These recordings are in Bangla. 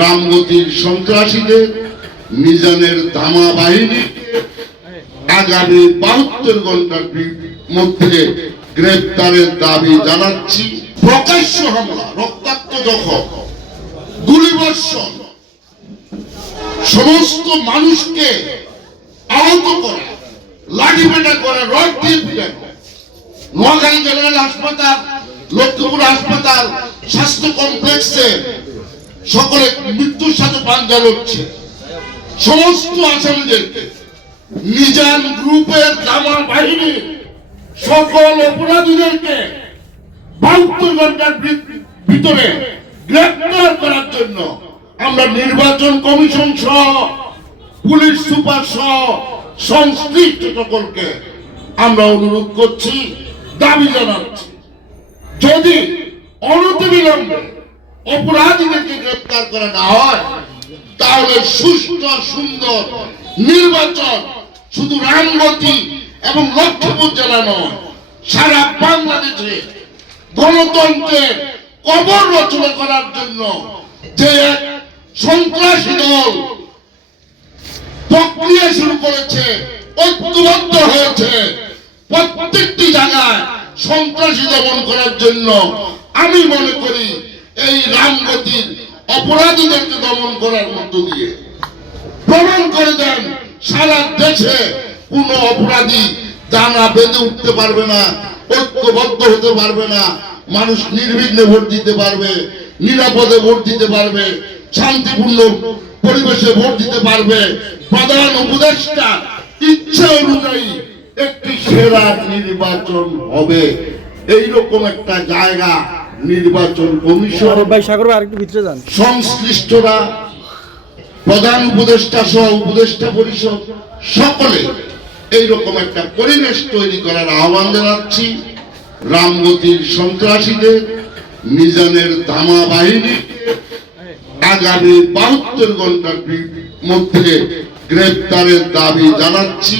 রামগতির সন্ত্রাসীদের মিজানের ধামা বাহিনীকে আগামী 72 ঘন্টার মধ্যে গ্রেফতারের দাবি জানাচ্ছি। প্রকাশ্য হামলা, রক্তাক্ত জখম, গুলিবর্ষণ, সমস্ত মানুষকে আহত করা, লাঠিপেটা করা, রড দিয়ে পিটানো, নোয়াখালী জেনারেল হাসপাতাল, লক্ষ্মীপুর হাসপাতাল, স্বাস্থ্য কমপ্লেক্সে সকলে মৃত্যুর সাথে পাঞ্জা লড়ছে। সমস্ত আসামিদেরকে মিজান গ্রুপের ধামা বাহিনী সকল অপরাধীদেরকে 72 ঘন্টার ভিতরে গ্রেফতার করার জন্য আমরা নির্বাচন কমিশন সহ পুলিশ সুপার সহ সংশ্লিষ্ট সকলকে আমরা অনুরোধ করছি, দাবি জানাচ্ছি, যদি অনতিবিলম্বে অপরাধীদেরকে গ্রেফতার করা না হয় তাহলে সুষ্ঠু সুন্দর নির্বাচন শুধু রামগতি এবং লক্ষ্মীপুর জেলা নয়, সারা বাংলাদেশে গণতন্ত্রের কবর রচনা করার জন্য যে এক সন্ত্রাসী দল প্রক্রিয়া শুরু করেছে, ঐক্যবদ্ধ হয়েছে প্রত্যেকটি জায়গায় সন্ত্রাসী দমন করার জন্য, আমি মনে করি এই রামগতির অপরাধীদেরকে দমন করার মধ্য দিয়ে প্রমাণ করে দেন সারা দেশে কোন অপরাধী জানা বেঁধে উঠতে পারবে না, ঐক্যবদ্ধ হতে পারবে না, মানুষ নির্বিঘ্নে ভোট দিতে পারবে, নিরাপদে ভোট দিতে পারবে, শান্তিপূর্ণ পরিবেশে ভোট দিতে পারবে। প্রধান উপদেষ্টা ইচ্ছা অনুযায়ী একটি সেরা নির্বাচন হবে, এইরকম একটা জায়গা নির্বাচন কমিশন সংশ্লিষ্টরা, প্রধান উপদেষ্টা সহ উপদেষ্টা পরিষদ সকলে এইরকম একটা পরিবেশ তৈরি করার আহ্বান জানাচ্ছি। রামগতির সন্ত্রাসীদের মিজানের ধামা বাহিনীকে আগামী 72 ঘন্টার মধ্যে গ্রেফতারের দাবি জানাচ্ছি।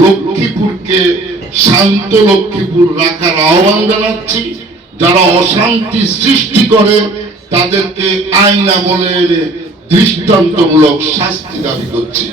লক্ষ্মীপুরকে শান্ত লক্ষ্মীপুর রাখার আহ্বান জানাচ্ছি। যারা অশান্তি সৃষ্টি করে তাদেরকে আইন আমলে এনে দৃষ্টান্তমূলক শাস্তি দাবি করছি।